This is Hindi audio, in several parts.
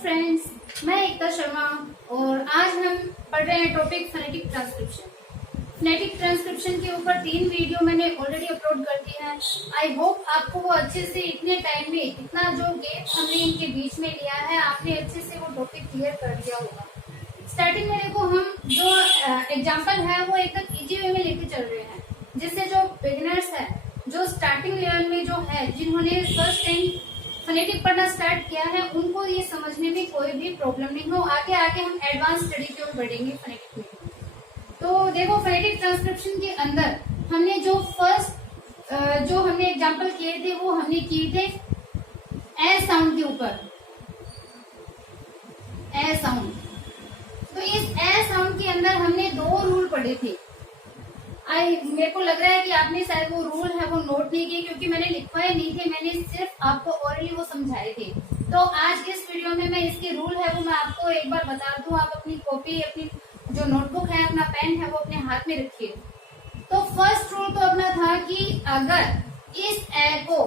फ्रेंड्स, मैं एकता शर्मा और आज हम पढ़ रहे हैं topic phonetic transcription. Phonetic transcription के ऊपर 3 वीडियो मैंने ऑलरेडी अपलोड कर दी है। आई होप आपको वो अच्छे से इतने टाइम में इतना जो गैप हमने इनके बीच में लिया है आपने अच्छे से वो टॉपिक क्लियर कर दिया होगा। स्टार्टिंग में देखो हम जो एग्जाम्पल है वो एकदम इजी वे में लेके चल रहे हैं, जिससे जो बिगिनर्स है, जो स्टार्टिंग लेवल में जो है, जिन्होंने फर्स्ट टाइम फोनेटिक पढ़ना स्टार्ट किया है, उनको ये समझने में कोई भी प्रॉब्लम नहीं हो। आगे आगे हम एडवांस स्टडी की ओर बढ़ेंगे फोनेटिक में। तो देखो फोनेटिक ट्रांसक्रिप्शन के अंदर हमने जो फर्स्ट जो हमने एग्जांपल किए थे वो हमने किए थे ए साउंड के ऊपर, ए साउंड। तो इस ए साउंड के अंदर हमने 2 रूल पढ़े थे। मेरे को लग रहा है कि आपने शायद वो रूल है वो नोट नहीं किए, क्योंकि मैंने लिखवाए नहीं थे, मैंने सिर्फ आपको ओरली वो समझाए थे। तो आज इस वीडियो में मैं इसके रूल है वो मैं आपको एक बार बता दूं। आप अपनी कॉपी, अपनी जो नोटबुक है, अपना पेन है वो अपने हाथ में रखिए। तो फर्स्ट रूल तो अपना था कि अगर इस ए को,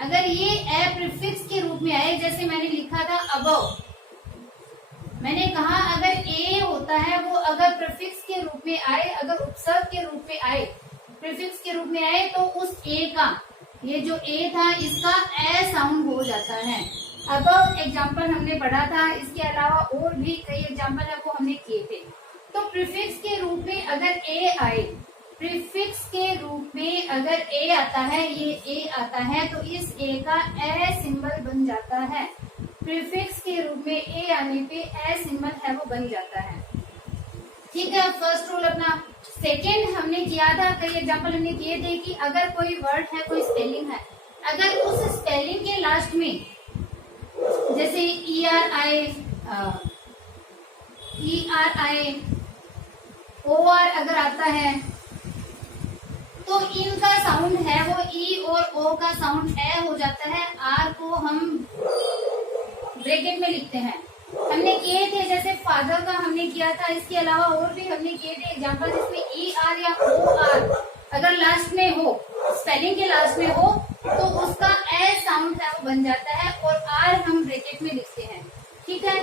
अगर ये ए प्रीफिक्स के रूप में आए, जैसे मैंने लिखा था अबव, मैंने कहा अगर ए होता है वो अगर प्रीफिक्स के रूप में आए, अगर उपसर्ग के रूप में आए, प्रीफिक्स के रूप में आए, तो उस ए का, ये जो ए था इसका ए साउंड हो जाता है। अब एग्जाम्पल हमने पढ़ा था, इसके अलावा और भी कई एग्जाम्पल है वो हमने किए थे। तो प्रीफिक्स के रूप में अगर ए आए, प्रीफिक्स के रूप में अगर ए आता है, ये ए आता है, तो इस ए का ए सिंबल बन जाता है। प्रीफिक्स के रूप में ए आने पे ए सिंबल है वो बन जाता है। ठीक है, फर्स्ट रूल अपना। सेकेंड हमने किया था, कई एग्जांपल हमने किए थे कि अगर कोई वर्ड है, कोई स्पेलिंग है, अगर उस स्पेलिंग के लास्ट में जैसे ERI, OR अगर आता है, तो इनका साउंड है वो ई और ओ का साउंड ए हो जाता है। आर को हम ब्रैकेट में लिखते हैं। हमने किए थे, जैसे फादर का हमने किया था, इसके अलावा और भी हमने किए थे एग्जांपल, जिसमें ER या OR अगर लास्ट में हो, स्पेलिंग के लास्ट में हो, तो उसका ए साउंड है वो बन जाता है और आर हम ब्रैकेट में लिखते हैं। ठीक है,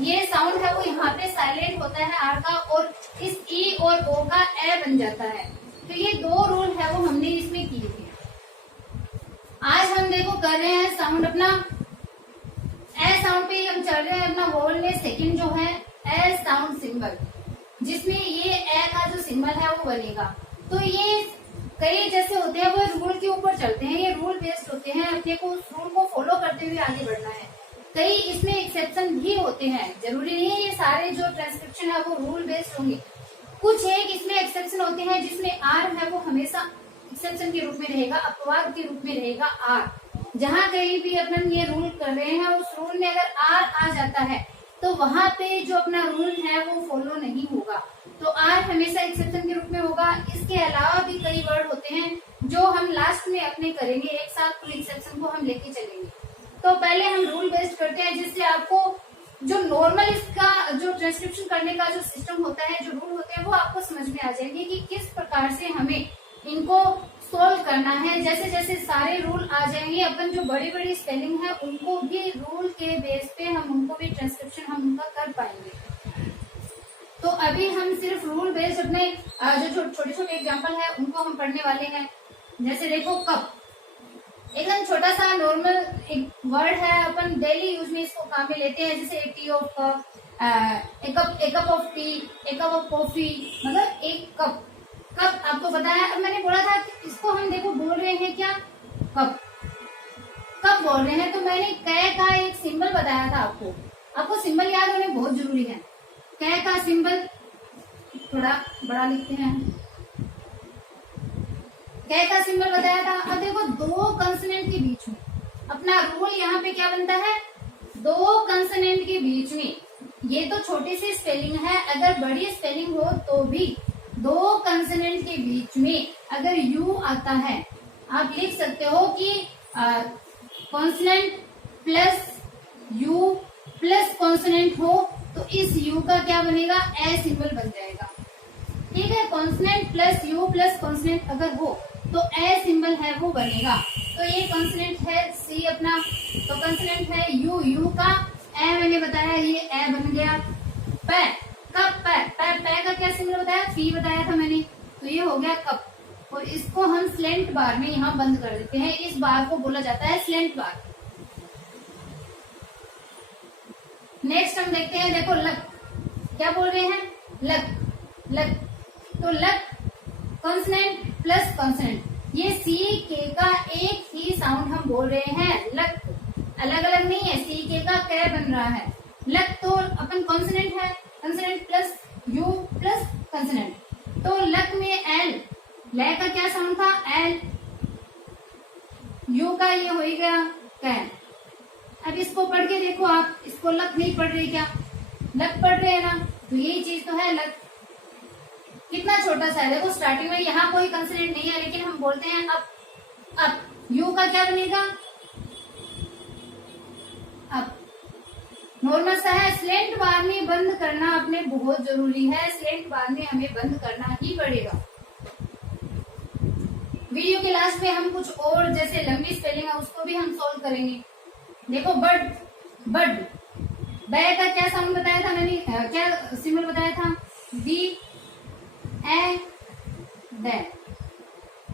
ये साउंड है वो यहाँ पे साइलेंट होता है आर का, और इस ई और ओ का ए बन जाता है। तो ये 2 रूल है वो हमने इसमें किए थे। आज हम देखो कर रहे हैं साउंड अपना ए साउंड पे हम चल रहे हैं अपना वोवल में। सेकंड जो है ए साउंड सिंबल, जिसमें ये ए का जो सिंबल है वो बनेगा। तो ये कई जैसे होते हैं वो रूल के ऊपर चलते हैं, ये रूल बेस्ड होते हैं, अपने को उस रूल को फॉलो करते हुए आगे बढ़ना है। कई इसमें एक्सेप्शन भी होते हैं, जरूरी नहीं है ये सारे जो ट्रांसक्रिप्शन है वो रूल बेस्ड होंगे। कुछ एक इसमें एक्सेप्शन होते हैं जिसमें आर है वो हमेशा एक्सेप्शन के रूप में रहेगा, अपवाद के रूप में रहेगा आर। जहाँ कहीं भी अपन ये रूल कर रहे हैं उस रूल में अगर आर आ जाता है तो वहां पे जो अपना रूल है वो फॉलो नहीं होगा, तो आर हमेशा एक्सेप्शन के रूप में होगा। इसके अलावा भी कई वर्ड होते हैं जो हम लास्ट में अपने करेंगे, एक साथ पूरे एक्सेप्शन को हम लेके चलेंगे। तो पहले हम रूल बेस्ड करते हैं, जिससे आपको जो नॉर्मल इसका जो ट्रांसक्रिप्शन करने का जो सिस्टम होता है, जो रूल होते हैं, वो आपको समझ में आ जाएंगे कि किस प्रकार से हमें इनको सोल्व करना है। जैसे जैसे सारे रूल आ जाएंगे, अपन जो बड़ी बड़ी स्पेलिंग है उनको भी रूल के बेस पे हम उनको भी ट्रांसक्रिप्शन हम उनका कर पाएंगे। तो अभी हम सिर्फ रूल बेस्ड अपने जो छोटे छोटे एग्जाम्पल है उनको हम पढ़ने वाले हैं। जैसे देखो कप, एकदम छोटा सा नॉर्मल एक वर्ड है, अपन डेली यूज में इसको काम में लेते हैं। जैसे टी ऑफ कप, एक कप ऑफ टी, एक कप ऑफ कॉफी, मतलब एक कप। कप आपको पता है, अब मैंने बोला था कि इसको हम देखो बोल रहे हैं क्या, कप, कप बोल रहे हैं। तो मैंने कै का एक सिंबल बताया था आपको, आपको सिंबल याद होने बहुत जरूरी है। कै का सिंबल थोड़ा बड़ा लिखते हैं, कै का सिंबल बताया था। अब देखो 2 कंसोनेंट के बीच में अपना रूल यहाँ पे क्या बनता है, 2 कंसोनेंट के बीच में, ये तो छोटी सी स्पेलिंग है, अगर बड़ी स्पेलिंग हो तो भी 2 कंसोनेंट के बीच में अगर यू आता है, आप लिख सकते हो कि consonant plus you plus consonant हो, तो इस यू का क्या बनेगा, ए सिंबल बन जाएगा। ठीक है, consonant plus you plus consonant अगर हो तो ए सिंबल है वो बनेगा। तो ये कॉन्सोनेंट है सी अपना, तो कॉन्सोनेंट है यू, यू का ए मैंने बताया ये ए बन गया। पै, कप पै, पै पै का क्या सिंबल बताया, फी बताया था मैंने, तो ये हो गया कप। और इसको हम स्लेंट बार में यहाँ बंद कर देते हैं, इस बार को बोला जाता है स्लेंट बार। नेक्स्ट हम देखते हैं, देखो लक, क्या बोल रहे हैं, लक, लक, तो लक कॉन्सोनेंट प्लस कॉन्सोनेंट, ये सी के का एक ही साउंड हम बोल रहे हैं, लक अलग अलग नहीं है, सी के का कै बन रहा है। लक तो अपन कॉन्सोनेंट है, consonant plus you plus consonant, तो लक में एल, ल का क्या साउंड था, एल, यू का ये हो गया कै। अब इसको पढ़ के देखो आप, इसको लक नहीं पढ़ रहे क्या, लक पढ़ रहे हैं ना, तो यही चीज तो है लक। कितना छोटा सा है, देखो स्टार्टिंग में यहाँ कोई कंसोनेंट नहीं है, लेकिन हम बोलते हैं अब यू का क्या बनेगा, अब नॉर्मल सा है। स्लेंट बार में बंद करना अपने बहुत जरूरी है, स्लेंट बार में हमें बंद करना ही पड़ेगा। वीडियो के लास्ट में हम कुछ और जैसे लंबी स्पेलिंग है उसको भी हम सॉल्व करेंगे। देखो बड, बड, बै का क्या साउंड बताया था मैंने, क्या सिंबल बताया था, बी ए ड,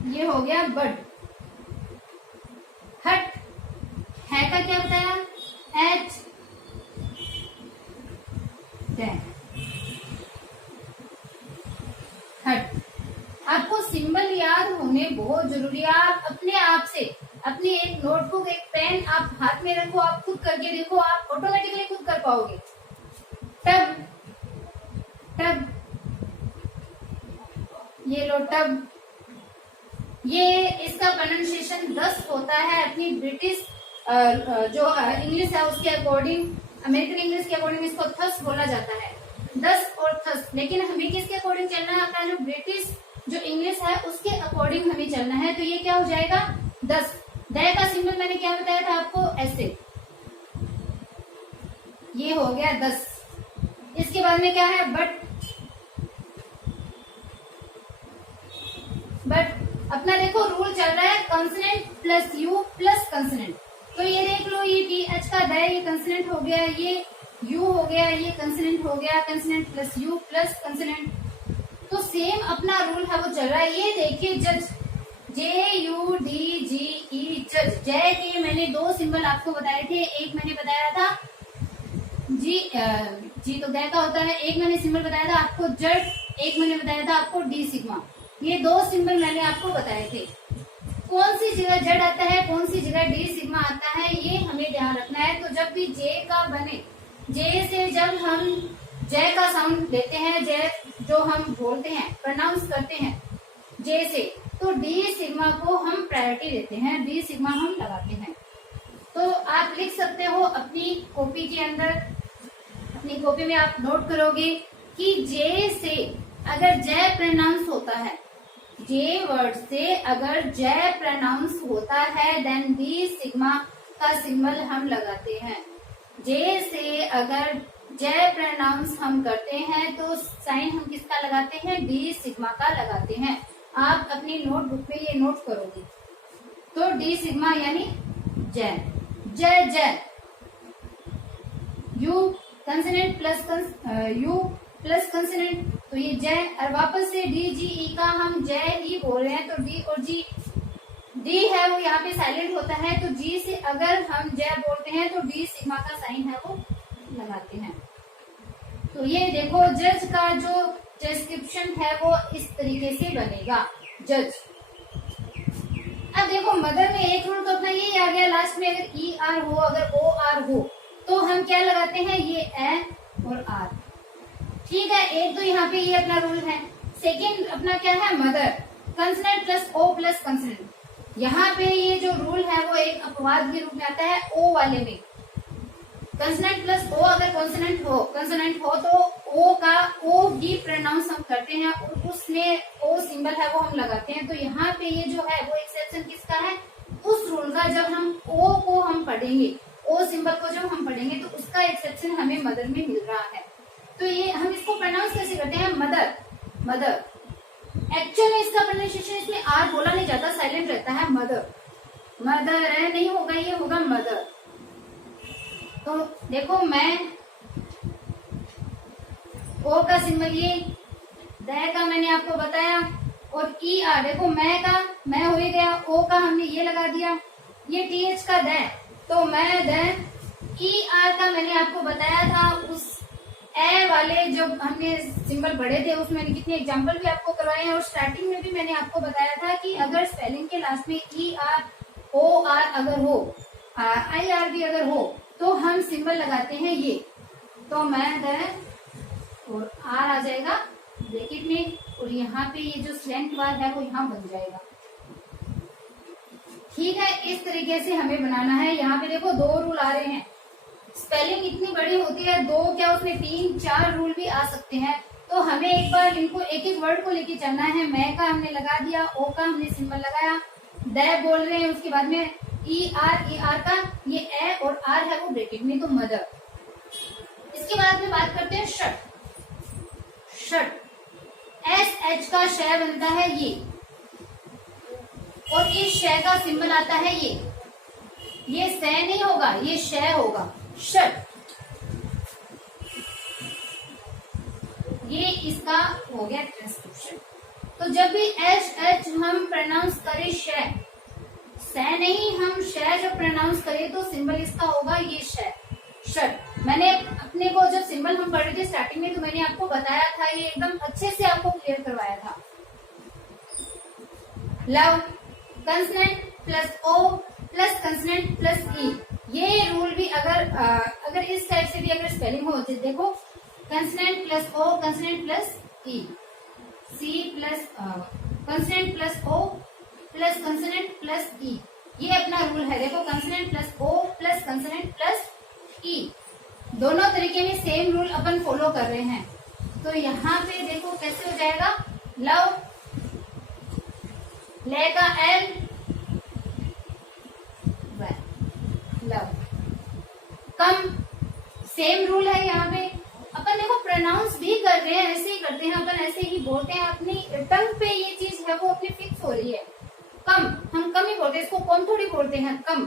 ये हो गया बड। हट, है का क्या बताया, एच ड, हट। आपको सिंबल याद होने बहुत जरूरी है। आप अपने आप से अपनी एक नोटबुक, एक पेन आप हाथ में रखो, आप खुद करके देखो, आप ऑटोमेटिकली खुद कर पाओगे। टब, टब, ये लो टब, ये इसका प्रोनाउंसिएशन दस होता है अपनी ब्रिटिश जो इंग्लिश है उसके अकॉर्डिंग, अमेरिकन इंग्लिश के अकॉर्डिंग इसको थस बोला जाता है, दस और थस। लेकिन हमें किसके अकॉर्डिंग चलना है, अपना जो ब्रिटिश जो इंग्लिश है उसके अकॉर्डिंग हमें चलना है, तो ये क्या हो जाएगा, दस। द का सिंबल मैंने क्या बताया था आपको, ऐसे, ये हो गया 10। इसके बाद में क्या है, बट, बट अपना देखो रूल चल रहा है consonant plus you plus consonant, तो ये देख लो ये टी एच का द, ये कंसोनेंट हो गया, ये यू हो गया, ये कंसोनेंट हो गया, consonant plus you plus consonant, तो सेम अपना रूल है वो चल रहा है। ये देखिए जज, JUDGE, जज, जय के मैंने दो सिंबल आपको बताए थे, एक मैंने बताया था जी, जी तो गय का होता है, एक मैंने सिंबल बताया था आपको जड, एक मैंने बताया था आपको डी सिग्मा, ये दो सिंबल मैंने आपको बताए थे। कौन सी जगह जड आता है, कौन सी जगह डी सिग्मा आता है, ये हमें ध्यान रखना है। तो जब भी जे का बने, जे से जब हम जय का साउंड लेते हैं, जय जो हम बोलते हैं, प्रोनाउंस करते हैं जे से, तो डी सिग्मा को हम प्रायोरिटी देते हैं, डी सिग्मा हम लगाते हैं। तो आप लिख सकते हो अपनी कॉपी के अंदर, अपनी कॉपी में आप नोट करोगे कि जे से अगर जय प्रोनाउंस होता है, जे वर्ड से अगर जय प्रोनाउंस होता है, देन डी सिग्मा का सिंबल हम लगाते हैं। जे से अगर जय प्रोनाउंस हम करते हैं तो साइन हम किसका लगाते हैं, डी सिग्मा का लगाते हैं। आप अपनी नोटबुक में ये नोट करोगे, तो डी सिग्मा यानी जय, जय जय, you consonant plus you plus consonant, तो ये जय। और वापस से डी जी ई का हम जय ही बोल रहे हैं, तो डी और जी, डी है वो यहाँ पे साइलेंट होता है, तो जी से अगर हम जय बोलते हैं तो डी सिग्मा का साइन है वो लगाते हैं। तो ये देखो जज का जो डिस्क्रिप्शन है वो इस तरीके से बनेगा, जज। अब देखो मदर में एक रूल तो अपना ये आ गया, लास्ट में अगर ई आर हो, अगर ओ आर हो, तो हम क्या लगाते हैं, ये ए और आर, ठीक है। एक तो यहाँ पे ये अपना रूल है। सेकेंड अपना क्या है, mother, consonant plus O plus consonant, यहाँ पे ये जो रूल है वो एक अपवाद के रूप में आता है ओ वाले में। कंसोनेंट प्लस ओ अगर कंसोनेंट हो तो ओ का ओ भी प्रोनाउंस हम करते हैं और उसमें ओ सिंबल है वो हम लगाते हैं। तो यहाँ पे ये जो है वो एक्सेप्शन किसका है, उस रूल का। जब हम ओ को हम पढ़ेंगे, ओ सिंबल को जब हम पढ़ेंगे तो उसका एक्सेप्शन हमें मदर में मिल रहा है। तो ये हम इसको प्रोनाउंस कैसे करते हैं, मदर, मदर। एक्चुअल में इसका प्रोनाउंसिएशन इसमें आर बोला नहीं जाता, साइलेंट रहता है, मदर, मदर है नहीं होगा, ये होगा मदर। तो देखो मैं ओ का सिंबल ये, द का मैंने आपको बताया, और ई आर देखो मैं हो ही गया, ओ का हमने ये लगा दिया, ये टी एच का द, तो मैं द, ई आर का मैंने आपको बताया था उस ए वाले जब हमने सिंबल पढ़े थे उसमें मैंने कितने एग्जांपल भी आपको करवाए हैं, और स्टार्टिंग में भी मैंने आपको बताया था कि अगर स्पेलिंग के लास्ट में ई आर ओ आर अगर हो, आई आर भी अगर हो, तो हम सिंबल लगाते हैं ये, तो मैं द और आर आ जाएगा ब्रैकेट में, और यहाँ पे ये जो स्लैंट बार है वो यहाँ बन जाएगा। ठीक है, इस तरीके से हमें बनाना है। यहाँ पे देखो 2 रूल आ रहे हैं, स्पेलिंग इतनी बड़ी होती है, 2 क्या उसमें 3-4 रूल भी आ सकते हैं, तो हमें एक बार इनको एक एक वर्ड को लेके चलना है। मैं का हमने लगा दिया, ओ का हमने सिंबल लगाया, द बोल रहे हैं, उसके बाद में ई आर का ये ए और आर है वो ब्रैकेट में, तो मदर। इसके बाद में बात करते हैं शट। शट एस एच का श बनता है ये, और इस श का सिंबल आता है ये स नहीं होगा, ये श होगा, शट। ये इसका हो गया ट्रांसक्रिप्शन। तो जब भी एच एच हम प्रोनाउंस करें श नहीं, हम श जब प्रोनाउंस करें तो सिंबल इसका होगा ये श, शट। मैंने अपने को जब सिंबल हम पढ़ रहे थे स्टार्टिंग में, तो मैंने आपको बताया था, ये एकदम अच्छे से आपको क्लियर करवाया था। Love consonant plus O plus consonant plus E, ये रूल भी अगर इस टाइप से भी अगर स्पेलिंग हो, देखो consonant plus O consonant plus E, C plus consonant plus O plus consonant plus E, ये अपना रूल है। देखो consonant plus O plus consonant plus E, दोनों तरीके में सेम रूल अपन फॉलो कर रहे हैं। तो यहाँ पे देखो कैसे हो जाएगा, लव, ले का एल, लव, कम, सेम रूल है। यहाँ पे अपन देखो प्रोनाउंस भी कर रहे हैं, ऐसे ही करते हैं अपन, ऐसे ही बोलते हैं, अपनी टंग पे ये चीज है वो अपनी फिक्स हो रही है। कम, हम कम ही बोलते हैं, इसको कम थोड़ी बोलते हैं, कम।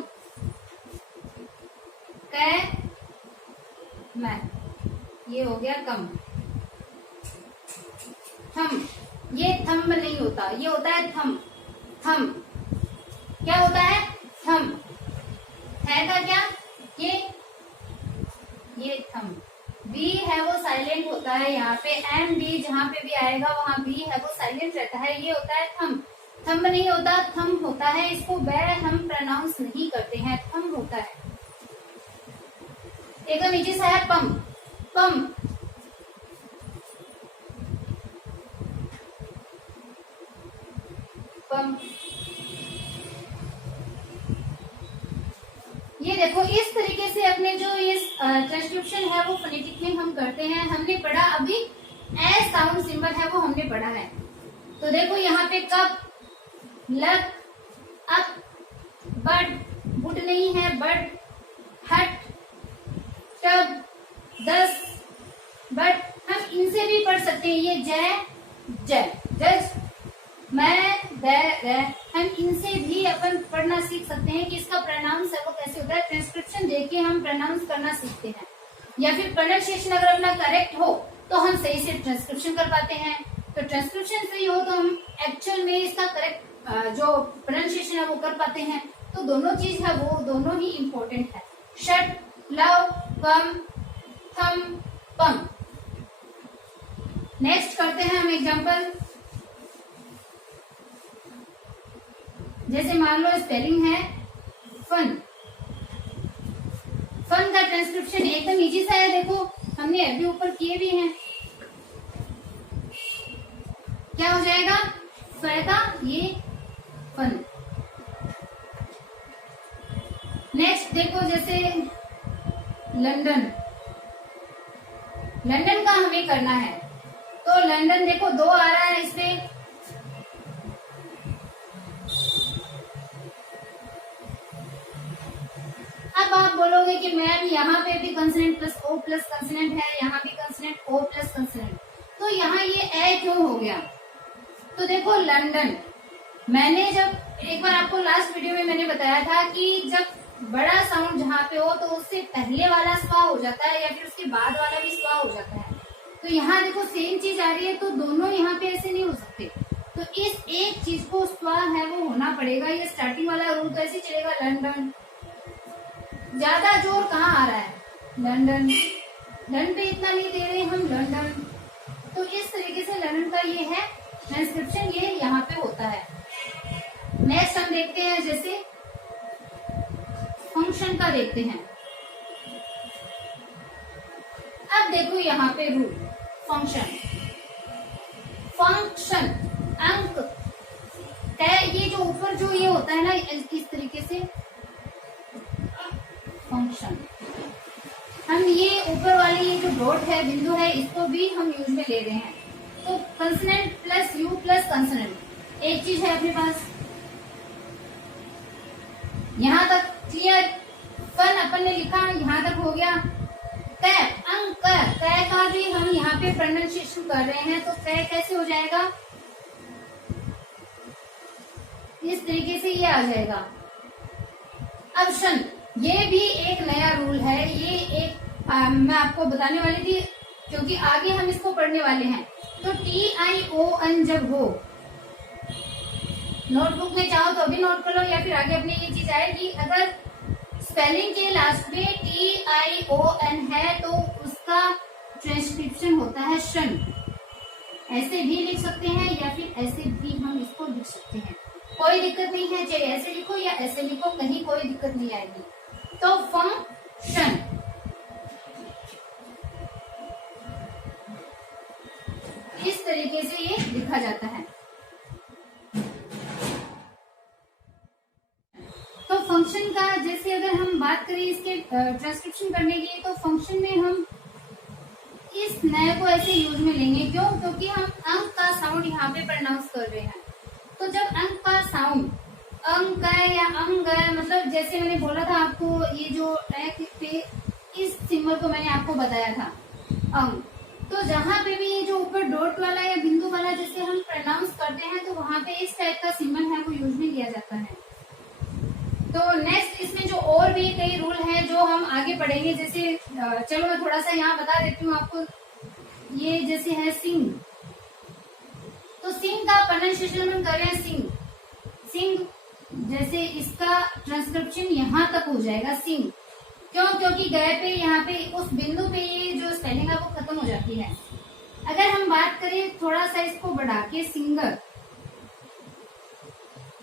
कै मैं, ये हो गया कम। थम, ये थंब नहीं होता, ये होता है थम। थम क्या होता है, थम। है का क्या, ये थम। बी है वो साइलेंट होता है, यहाँ पे एम बी जहाँ पे भी आएगा वहाँ बी है वो साइलेंट रहता है, ये होता है थम। थंब नहीं होता, थम होता है, इसको बै हम प्रोनाउंस नहीं करते हैं, थम होता है। एकदम नीचे से है पम, पम। पम, ये देखो इस तरीके से अपने जो ये ट्रांसक्रिप्शन है वो फोनेटिक में हम करते हैं। हमने पढ़ा अभी ए साउंड सिंबल है वो हमने पढ़ा है। तो देखो यहाँ पे कब, लक, अप, बड, बुड नहीं है बड, हट, टब, दस, बट हम इनसे भी पढ़ सकते हैं, ये जय, जय, जज, मैं, हम इनसे भी अपन पढ़ना सीख सकते हैं कि इसका प्रोनाउंस है वो कैसे होता है। ट्रांसक्रिप्शन देख के हम प्रोनाउंस करना सीखते हैं, या फिर प्रोनाउंसिएशन अगर अपना करेक्ट हो तो हम सही से ट्रांसक्रिप्शन कर पाते हैं। तो ट्रांसक्रिप्शन सही हो तो हम एक्चुअल में इसका करेक्ट जो प्रोनाउंसिएशन है वो कर पाते हैं। तो दोनों चीज है वो दोनों ही इम्पोर्टेंट है। शट, लव, कम, थम, पम। नेक्स्ट करते हैं हम एग्जांपल। जैसे मान लो स्पेलिंग है फन। फन का ट्रांसक्रिप्शन एकदम इजी सा है, देखो हमने अभी ऊपर किए भी हैं। क्या हो जाएगा, का ये फन। नेक्स्ट देखो जैसे लंदन, लंदन का हमें करना है। तो लंदन देखो 2 आ रहा है इसमें, अब आप बोलोगे कि मैम यहाँ पे भी consonant plus O plus consonant है, यहाँ भी कंसोनेंट ओ प्लस कंसोनेंट, तो यहाँ ये ए क्यों हो गया। तो देखो लंदन, मैंने जब एक बार आपको लास्ट वीडियो में मैंने बताया था कि जब बड़ा साउंड जहाँ पे हो तो उससे पहले वाला स्वा हो जाता है या फिर उसके बाद वाला भी स्वा हो जाता है। तो यहाँ देखो सेम चीज आ रही है तो दोनों यहाँ पे ऐसे नहीं हो सकते। तो इस एक चीज को स्वा है वो होना पड़ेगा। ये स्टार्टिंग वाला रूल तो ऐसे चलेगा, लंदन। ज्यादा जोर कहाँ आ रहा है, लंदन। लन पे इतना नहीं दे रहे हम, लंदन। तो इस तरीके से लंदन का ये है ट्रांसक्रिप्शन, ये यहाँ पे होता है। नेक्स्ट हम देखते हैं जैसे फंक्शन का देखते हैं। अब देखो यहाँ पे रूल, फंक्शन, फंक्शन अंक ये जो ऊपर जो ये होता है ना इस तरीके से फंक्शन, हम ये ऊपर वाली ये जो डॉट है, बिंदु है, इसको भी हम यूज में ले रहे हैं। तो consonant plus you plus consonant एक चीज है अपने पास। यहां तक क्लियर, फन अपन ने लिखा, यहां तक हो गया। कै अंक कै का भी हम यहाँ पे प्रोनाउंसिएशन कर रहे हैं, तो कै कैसे हो जाएगा, इस तरीके से ये आ जाएगा। अब शन, ये भी एक नया रूल है। ये एक मैं आपको बताने वाली थी क्योंकि आगे हम इसको पढ़ने वाले हैं। तो TION जब हो, नोटबुक में चाहो तो अभी नोट कर लो या फिर आगे अपनी ये चीज आएगी। अगर स्पेलिंग के लास्ट में TION है तो उसका ट्रांसक्रिप्शन होता है शन। ऐसे भी लिख सकते हैं या फिर ऐसे भी हम इसको लिख सकते हैं, कोई दिक्कत नहीं है। चाहे ऐसे लिखो या ऐसे लिखो, कहीं कोई दिक्कत नहीं आएगी। तो फंक्शन इस तरीके से ये लिखा जाता है। तो फंक्शन का जैसे अगर हम बात करें इसके ट्रांसक्रिप्शन करने की, तो फंक्शन में हम इस नए को ऐसे यूज में लेंगे। क्यों? क्योंकि हम अंक का साउंड यहाँ पे प्रोनाउंस कर रहे हैं। तो जब अंक का साउंड अंक है या अंग है, मतलब जैसे मैंने बोला था आपको, ये जो टैग पे इस सिंबल को मैंने आपको बताया था अंग। तो जहाँ पे भी ये जो ऊपर डॉट वाला या बिंदु वाला जैसे हम प्रोनाउंस करते हैं तो वहां पे इस टाइप का सिंबल है वो यूज में लिया जाता है। तो नेक्स्ट इसमें जो और भी कई रूल हैं जो हम आगे पढ़ेंगे। जैसे चलो मैं थोड़ा सा यहाँ बता देती हूँ आपको। ये जैसे है सिंग, तो सिंग का प्रोनाउंसिएशन हम कर रहे हैं सिंग। सिंग जैसे इसका ट्रांसक्रिप्शन यहाँ तक हो जाएगा सिंग। क्यों? क्योंकि गए पे यहाँ पे उस बिंदु पे ये जो स्पेलिंग है वो खत्म हो जाती है। अगर हम बात करें थोड़ा सा इसको बढ़ा के सिंगर,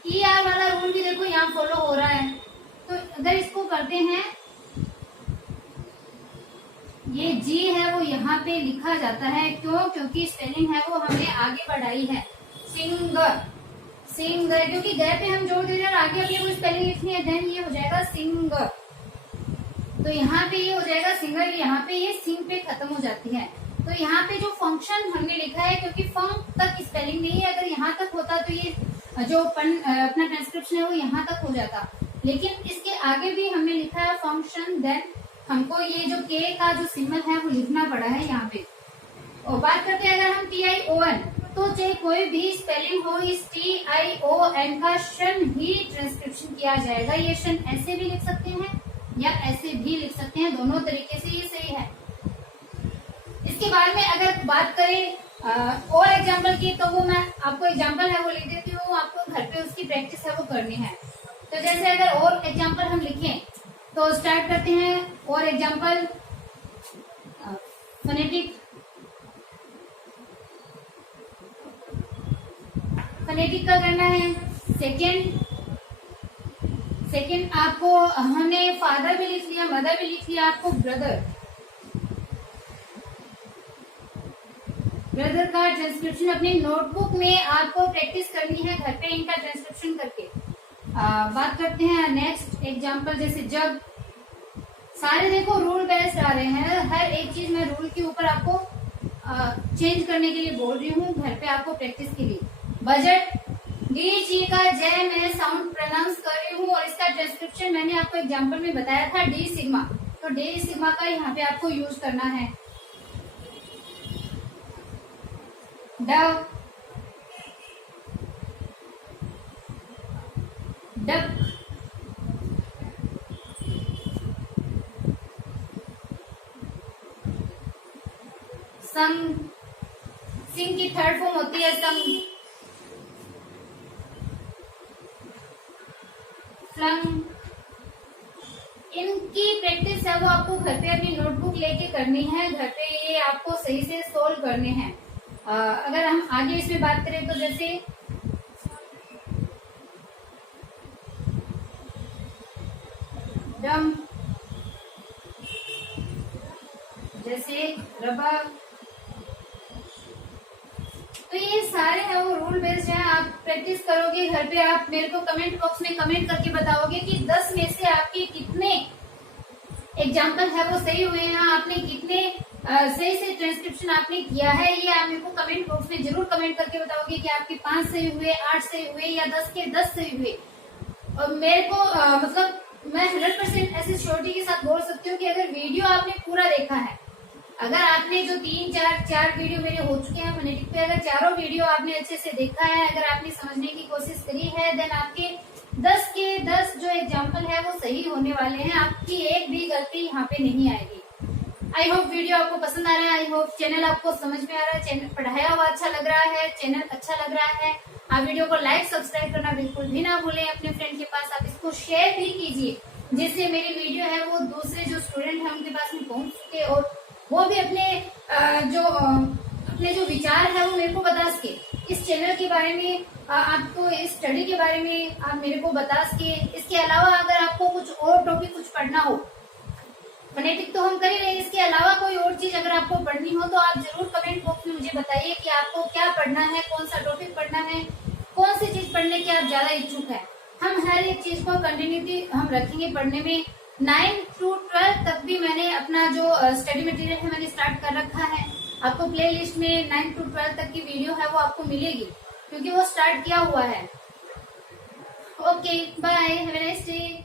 ER वाला रूल भी देखो यहाँ फॉलो हो रहा है। तो अगर इसको करते हैं, ये G है वो यहाँ पे लिखा जाता है। क्यों? क्योंकि स्पेलिंग है वो हमने आगे बढ़ाई है, सिंगर सिंगर, क्योंकि गए पे हम जोड़ दे रहे हैं और आगे अपनी कोई स्पेलिंग लिखनी है, देन ये हो जाएगा सिंगर। तो यहाँ पे ये हो जाएगा सिंगर, यहाँ पे ये सिंग पे खत्म हो जाती है। तो यहाँ पे जो फंक्शन हमने लिखा है, क्योंकि फंक तक स्पेलिंग नहीं है, अगर यहाँ तक होता तो ये जो अपना ट्रांसक्रिप्शन है वो यहाँ तक हो जाता। लेकिन इसके आगे भी हमने लिखा है फंक्शन, देन हमको ये जो के का जो सिंबल है वो लिखना पड़ा है यहाँ पे। और बात करते हैं अगर हम TION, तो चाहे कोई भी स्पेलिंग हो, इस TION का शन ही ट्रांसक्रिप्शन किया जाएगा। ये शन ऐसे भी लिख सकते हैं या ऐसे भी लिख सकते हैं, दोनों तरीके से ये सही है। इसके बाद में अगर बात करें और एग्जाम्पल की, तो वो मैं आपको एग्जाम्पल है वो लिख देती हूँ, आपको घर पे उसकी प्रैक्टिस है वो करनी है। तो जैसे अगर और एग्जाम्पल हम लिखें तो स्टार्ट करते हैं। और एग्जाम्पल फोनेटिक, फोनेटिक का करना है। सेकेंड आपको, हमने फादर भी लिख लिया, मदर भी लिख लिया, आपको ब्रदर का ट्रांसक्रिप्शन अपनी नोटबुक में आपको प्रैक्टिस करनी है घर पे इनका ट्रांसक्रिप्शन करके। बात करते हैं नेक्स्ट एग्जांपल, जैसे जब। सारे देखो रूल बेस्ड आ रहे हैं, हर एक चीज मैं रूल के ऊपर आपको चेंज करने के लिए बोल रही हूँ घर पे आपको प्रैक्टिस के लिए। बजट, DG का जय मैं साउंड प्रोनाउंस कर रही हूँ और इसका ट्रांसक्रिप्शन मैंने आपको एग्जांपल में बताया था डी सिग्मा। तो डी सिग्मा का यहाँ पे आपको यूज करना है। डक, संग, सिंग की थर्ड फॉर्म होती है संग, फ्लंग। इनकी प्रैक्टिस है वो आपको घर पे अपनी नोटबुक लेके करनी है, घर पे ये आपको सही से सोल्व करने हैं। अगर हम आगे इसमें बात करें तो जैसे डम, जैसे रबर, तो ये सारे हैं वो रूल बेस्ड है। आप प्रैक्टिस करोगे घर पे, आप मेरे को कमेंट बॉक्स में कमेंट करके बताओगे कि 10 में से आपके कितने एग्जाम्पल है वो सही हुए हैं, आपने कितने सही से ट्रांसक्रिप्शन आपने किया है। ये आप मेरे को कमेंट बॉक्स में जरूर कमेंट करके बताओगे कि आपके 5 सही हुए, 8 सही हुए या 10 के 10 सही हुए। और मेरे को मतलब मैं 100% ऐसे श्योरिटी के साथ बोल सकती हूँ कि अगर वीडियो आपने पूरा देखा है, अगर आपने जो 3-4 वीडियो मेरे हो चुके हैं फोनेटिक पे, अगर चारों वीडियो आपने अच्छे से देखा है, अगर आपने समझने की कोशिश करी है, देन आपके 10 के 10 जो एग्जाम्पल है वो सही होने वाले हैं। आपकी एक भी गलती यहाँ पे नहीं आएगी। आई होप वीडियो आपको पसंद आ रहा है, आई होप चैनल आपको समझ में आ रहा है, चैनल पढ़ाया हुआ अच्छा लग रहा है, चैनल अच्छा लग रहा है। आप वीडियो को लाइक सब्सक्राइब करना बिल्कुल भी ना भूलें। अपने फ्रेंड के पास आप इसको शेयर भी कीजिए, जिससे मेरी वीडियो है वो दूसरे जो स्टूडेंट है उनके पास में पहुंच सके और वो भी अपने जो विचार है वो मेरे को बता सके। इस चैनल के बारे में आपको इस स्टडी के बारे में आप मेरे को बता सके। इसके अलावा अगर आपको कुछ और टॉपिक कुछ पढ़ना हो, फोनेटिक तो हम कर ही रहे हैं, इसके अलावा कोई और चीज अगर आपको पढ़नी हो तो आप जरूर कमेंट बॉक्स में मुझे बताइए कि आपको क्या पढ़ना है, कौन सा टॉपिक पढ़ना है, कौन सी चीज पढ़ने की आप ज्यादा इच्छुक है। हम हर एक चीज को कंटिन्यूटी हम रखेंगे पढ़ने में। 9 to 12 तक भी मैंने अपना जो स्टडी मटेरियल है मैंने स्टार्ट कर रखा है। आपको प्ले लिस्ट में 9 to 12 तक की वीडियो है वो आपको मिलेगी, क्योंकि वो स्टार्ट किया हुआ है। Okay bye, have a nice day.